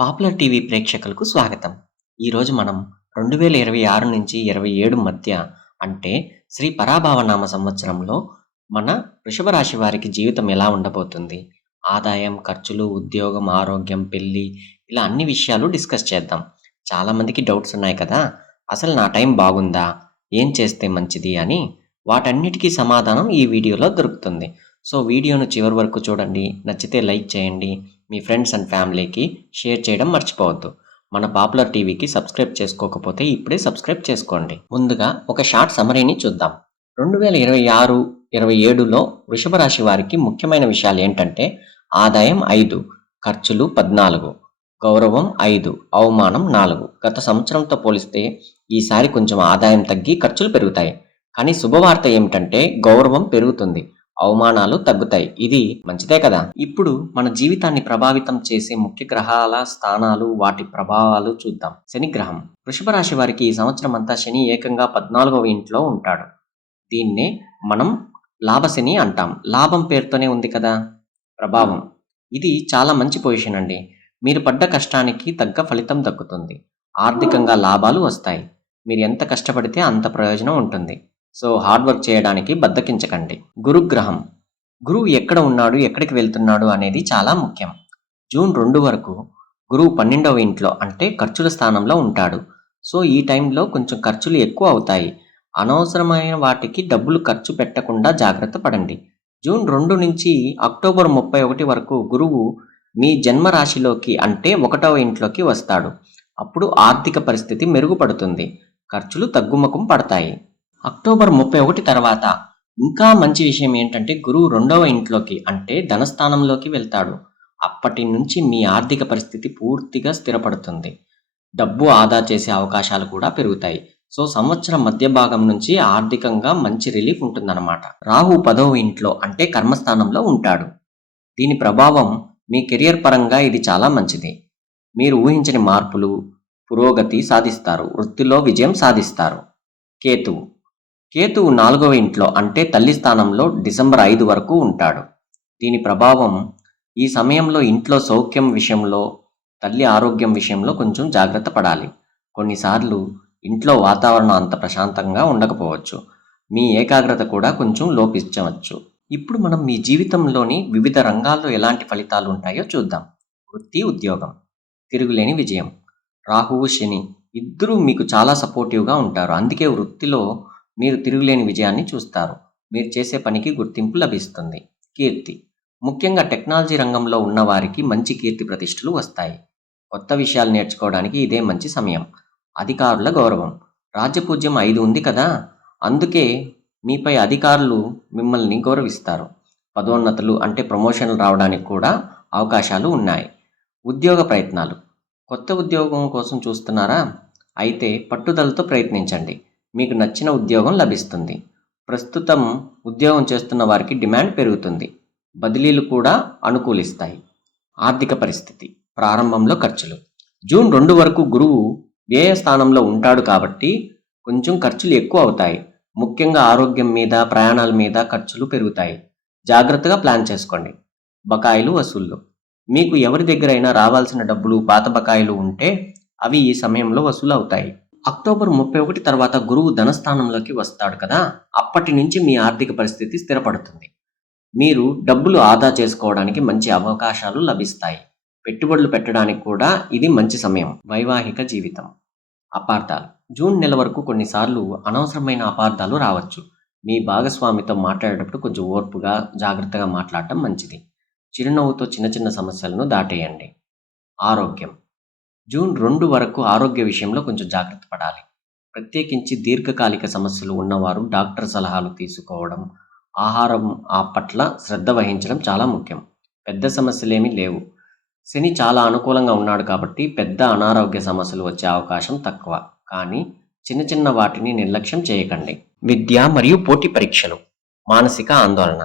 Popular TV ప్రేక్షకులకు స్వాగతం. ఈరోజు మనం రెండు వేల ఇరవై ఆరు నుంచి ఇరవై ఏడు మధ్య అంటే శ్రీ పరాభావనామ సంవత్సరంలో మన వృషభ రాశి వారికి జీవితం ఎలా ఉండబోతుంది? ఆదాయం ఖర్చులు ఉద్యోగం ఆరోగ్యం పెళ్ళి ఇలా అన్ని విషయాలు డిస్కస్ చేద్దాం. చాలామందికి డౌట్స్ ఉన్నాయి కదా? అసలు నా టైం బాగుందా? ఏం చేస్తే మంచిది అని వాటన్నిటికీ సమాధానం ఈ వీడియోలో దొరుకుతుంది. సో వీడియోను చివరి వరకు చూడండి నచ్చితే లైక్ చేయండి మీ ఫ్రెండ్స్ అండ్ ఫ్యామిలీకి షేర్ చేయడం మర్చిపోవద్దు. మన పాపులర్ టీవీకి సబ్స్క్రైబ్ చేసుకోకపోతే ఇప్పుడే సబ్స్క్రైబ్ చేసుకోండి. ముందుగా ఒక షార్ట్ సమరీని చూద్దాం. రెండు వేల ఇరవై ఆరు ఇరవై ఏడులో వృషభ రాశి వారికి ముఖ్యమైన విషయాలు ఏంటంటే ఆదాయం ఐదు ఖర్చులు పద్నాలుగు గౌరవం ఐదు అవమానం నాలుగు. గత సంవత్సరంతో పోలిస్తే ఈసారి కొంచెం ఆదాయం తగ్గి ఖర్చులు పెరుగుతాయి. కానీ శుభవార్త ఏమిటంటే గౌరవం పెరుగుతుంది. అవమానాలు తగ్గుతాయి. ఇది మంచిదే కదా? ఇప్పుడు మన జీవితాన్ని ప్రభావితం చేసే ముఖ్య గ్రహాల స్థానాలు వాటి ప్రభావాలు చూద్దాం. శని గ్రహం వృషభ రాశి వారికి ఈ సంవత్సరం అంతా శని ఏకంగా పద్నాలుగవ ఇంట్లో ఉంటాడు. దీన్నే మనం లాభశని అంటాం. లాభం పేరుతోనే ఉంది కదా? ప్రభావం. ఇది చాలా మంచి పొజిషన్ అండి. మీరు పడ్డ కష్టానికి తగ్గ ఫలితం దక్కుతుంది. ఆర్థికంగా లాభాలు వస్తాయి. మీరు ఎంత కష్టపడితే అంత ప్రయోజనం ఉంటుంది. సో హార్డ్ వర్క్ చేయడానికి బద్దకించకండి. గురుగ్రహం. గురువు ఎక్కడ ఉన్నాడు ఎక్కడికి వెళ్తున్నాడు అనేది చాలా ముఖ్యం. జూన్ రెండు వరకు గురువు పన్నెండవ ఇంట్లో అంటే ఖర్చుల స్థానంలో ఉంటాడు. సో ఈ టైంలో కొంచెం ఖర్చులు ఎక్కువ అవుతాయి. అనవసరమైన వాటికి డబ్బులు ఖర్చు పెట్టకుండా జాగ్రత్త పడండి. జూన్ రెండు నుంచి అక్టోబర్ ముప్పై ఒకటి వరకు గురువు మీ జన్మ రాశిలోకి అంటే ఒకటవ ఇంట్లోకి వస్తాడు. అప్పుడు ఆర్థిక పరిస్థితి మెరుగుపడుతుంది. ఖర్చులు తగ్గుముఖం పడతాయి. అక్టోబర్ ముప్పై ఒకటి తర్వాత ఇంకా మంచి విషయం ఏంటంటే గురువు రెండవ ఇంట్లోకి అంటే ధనస్థానంలోకి వెళ్తాడు. అప్పటి నుంచి మీ ఆర్థిక పరిస్థితి పూర్తిగా స్థిరపడుతుంది. డబ్బు ఆదా చేసే అవకాశాలు కూడా పెరుగుతాయి. సో సంవత్సరం మధ్య భాగం నుంచి ఆర్థికంగా మంచి రిలీఫ్ ఉంటుందన్నమాట. రాహు పదవ ఇంట్లో అంటే కర్మస్థానంలో ఉంటాడు. దీని ప్రభావం మీ కెరియర్ పరంగా ఇది చాలా మంచిది. మీరు ఊహించని మార్పులు పురోగతి సాధిస్తారు. వృత్తిలో విజయం సాధిస్తారు. కేతువు కేతువు నాలుగవ ఇంట్లో అంటే తల్లి స్థానంలో డిసెంబర్ ఐదు వరకు ఉంటాడు. దీని ప్రభావం ఈ సమయంలో ఇంట్లో సౌఖ్యం విషయంలో తల్లి ఆరోగ్యం విషయంలో కొంచెం జాగ్రత్త పడాలి. కొన్నిసార్లు ఇంట్లో వాతావరణం అంత ప్రశాంతంగా ఉండకపోవచ్చు. మీ ఏకాగ్రత కూడా కొంచెం లోపించవచ్చు. ఇప్పుడు మనం మీ జీవితంలోని వివిధ రంగాల్లో ఎలాంటి ఫలితాలు ఉంటాయో చూద్దాం. వృత్తి ఉద్యోగం తిరుగులేని విజయం రాహువు శని ఇద్దరూ మీకు చాలా సపోర్టివ్గా ఉంటారు. అందుకే వృత్తిలో మీరు తిరుగులేని విజయాన్ని చూస్తారు. మీరు చేసే పనికి గుర్తింపు లభిస్తుంది. కీర్తి. ముఖ్యంగా టెక్నాలజీ రంగంలో ఉన్నవారికి మంచి కీర్తి ప్రతిష్టలు వస్తాయి. కొత్త విషయాలు నేర్చుకోవడానికి ఇదే మంచి సమయం. అధికారుల గౌరవం. రాజ్యపూజ్యం ఐదు ఉంది కదా? అందుకే మీపై అధికారులు మిమ్మల్ని గౌరవిస్తారు. పదోన్నతులు అంటే ప్రమోషన్లు రావడానికి కూడా అవకాశాలు ఉన్నాయి. ఉద్యోగ ప్రయత్నాలు. కొత్త ఉద్యోగం కోసం చూస్తున్నారా? అయితే పట్టుదలతో ప్రయత్నించండి. మీకు నచ్చిన ఉద్యోగం లభిస్తుంది. ప్రస్తుతం ఉద్యోగం చేస్తున్న వారికి డిమాండ్ పెరుగుతుంది. బదిలీలు కూడా అనుకూలిస్తాయి. ఆర్థిక పరిస్థితి ప్రారంభంలో ఖర్చులు. జూన్ రెండు వరకు గురువు వ్యయ స్థానంలో ఉంటాడు కాబట్టి కొంచెం ఖర్చులు ఎక్కువ అవుతాయి. ముఖ్యంగా ఆరోగ్యం మీద ప్రయాణాల మీద ఖర్చులు పెరుగుతాయి. జాగ్రత్తగా ప్లాన్ చేసుకోండి. బకాయిలు వసూళ్ళు మీకు ఎవరి దగ్గరైనా రావాల్సిన డబ్బులు పాత బకాయిలు ఉంటే అవి ఈ సమయంలో వసూలు అవుతాయి అక్టోబర్ ముప్పై ఒకటి తర్వాత గురువు ధనస్థానంలోకి వస్తాడు కదా అప్పటి నుంచి మీ ఆర్థిక పరిస్థితి స్థిరపడుతుంది. మీరు డబ్బులు ఆదా చేసుకోవడానికి మంచి అవకాశాలు లభిస్తాయి. పెట్టుబడులు పెట్టడానికి కూడా ఇది మంచి సమయం. వైవాహిక జీవితం. అపార్థాలు. జూన్ నెల వరకు కొన్నిసార్లు అనవసరమైన అపార్థాలు రావచ్చు. మీ భాగస్వామితో మాట్లాడేటప్పుడు కొంచెం ఓర్పుగా జాగ్రత్తగా మాట్లాడటం మంచిది. చిరునవ్వుతో చిన్న చిన్న సమస్యలను దాటేయండి. ఆరోగ్యం. జూన్ రెండు వరకు ఆరోగ్య విషయంలో కొంచెం జాగ్రత్త పడాలి. ప్రత్యేకించి దీర్ఘకాలిక సమస్యలు ఉన్నవారు డాక్టర్ సలహాలు తీసుకోవడం ఆహారం ఆ పట్ల శ్రద్ధ వహించడం చాలా ముఖ్యం. పెద్ద సమస్యలేమీ లేవు. శని చాలా అనుకూలంగా ఉన్నాడు కాబట్టి పెద్ద అనారోగ్య సమస్యలు వచ్చే అవకాశం తక్కువ. కానీ చిన్న చిన్న వాటిని నిర్లక్ష్యం చేయకండి. విద్య మరియు పోటీ పరీక్షలు మానసిక ఆందోళన.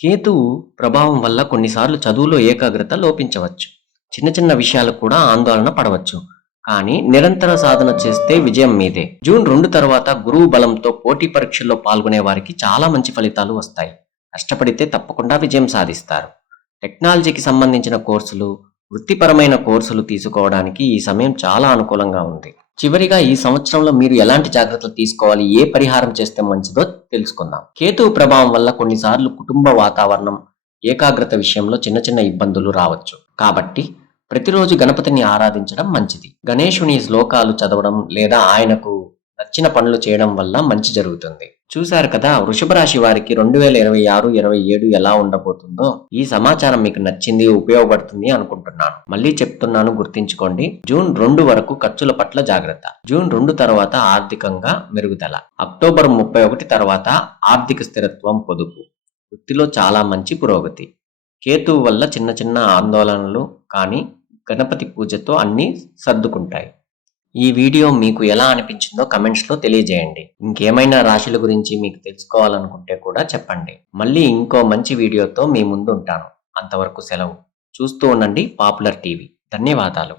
కేతువు ప్రభావం వల్ల కొన్నిసార్లు చదువులో ఏకాగ్రత లోపించవచ్చు. చిన్న చిన్న విషయాలు కూడా ఆందోళన పడవచ్చు. కానీ నిరంతర సాధన చేస్తే విజయం మీదే. జూన్ రెండు తర్వాత గురువు బలంతో పోటీ పరీక్షల్లో పాల్గొనే వారికి చాలా మంచి ఫలితాలు వస్తాయి. కష్టపడితే తప్పకుండా విజయం సాధిస్తారు. టెక్నాలజీకి సంబంధించిన కోర్సులు వృత్తిపరమైన కోర్సులు తీసుకోవడానికి ఈ సమయం చాలా అనుకూలంగా ఉంది. చివరిగా ఈ సంవత్సరంలో మీరు ఎలాంటి జాగ్రత్తలు తీసుకోవాలి ఏ పరిహారం చేస్తే మంచిదో తెలుసుకుందాం. కేతువు ప్రభావం వల్ల కొన్నిసార్లు కుటుంబ వాతావరణం ఏకాగ్రత విషయంలో చిన్న చిన్న ఇబ్బందులు రావచ్చు. కాబట్టి ప్రతిరోజు గణపతిని ఆరాధించడం మంచిది. గణేశుని శ్లోకాలు చదవడం లేదా ఆయనకు నచ్చిన పనులు చేయడం వల్ల మంచి జరుగుతుంది. చూశారు కదా వృషభ రాశి వారికి రెండు వేల ఇరవై ఆరు ఇరవై ఏడు ఎలా ఉండబోతుందో ఈ సమాచారం మీకు నచ్చింది ఉపయోగపడుతుంది అనుకుంటున్నాను. మళ్ళీ చెప్తున్నాను గుర్తించుకోండి. జూన్ రెండు వరకు ఖర్చుల పట్ల జాగ్రత్త. జూన్ రెండు తర్వాత ఆర్థికంగా మెరుగుదల. అక్టోబర్ ముప్పై ఒకటి తర్వాత ఆర్థిక స్థిరత్వం పొదుపు. వృత్తిలో చాలా మంచి పురోగతి. కేతువు వల్ల చిన్న చిన్న ఆందోళనలు కానీ గణపతి పూజతో అన్నీ సర్దుకుంటాయి. ఈ వీడియో మీకు ఎలా అనిపించిందో కమెంట్స్లో తెలియజేయండి. ఇంకేమైనా రాశుల గురించి మీకు తెలుసుకోవాలనుకుంటే కూడా చెప్పండి. మళ్ళీ ఇంకో మంచి వీడియోతో మీ ముందు ఉంటాను అంతవరకు సెలవు. చూస్తూ ఉండండి పాపులర్ టీవీ. ధన్యవాదాలు.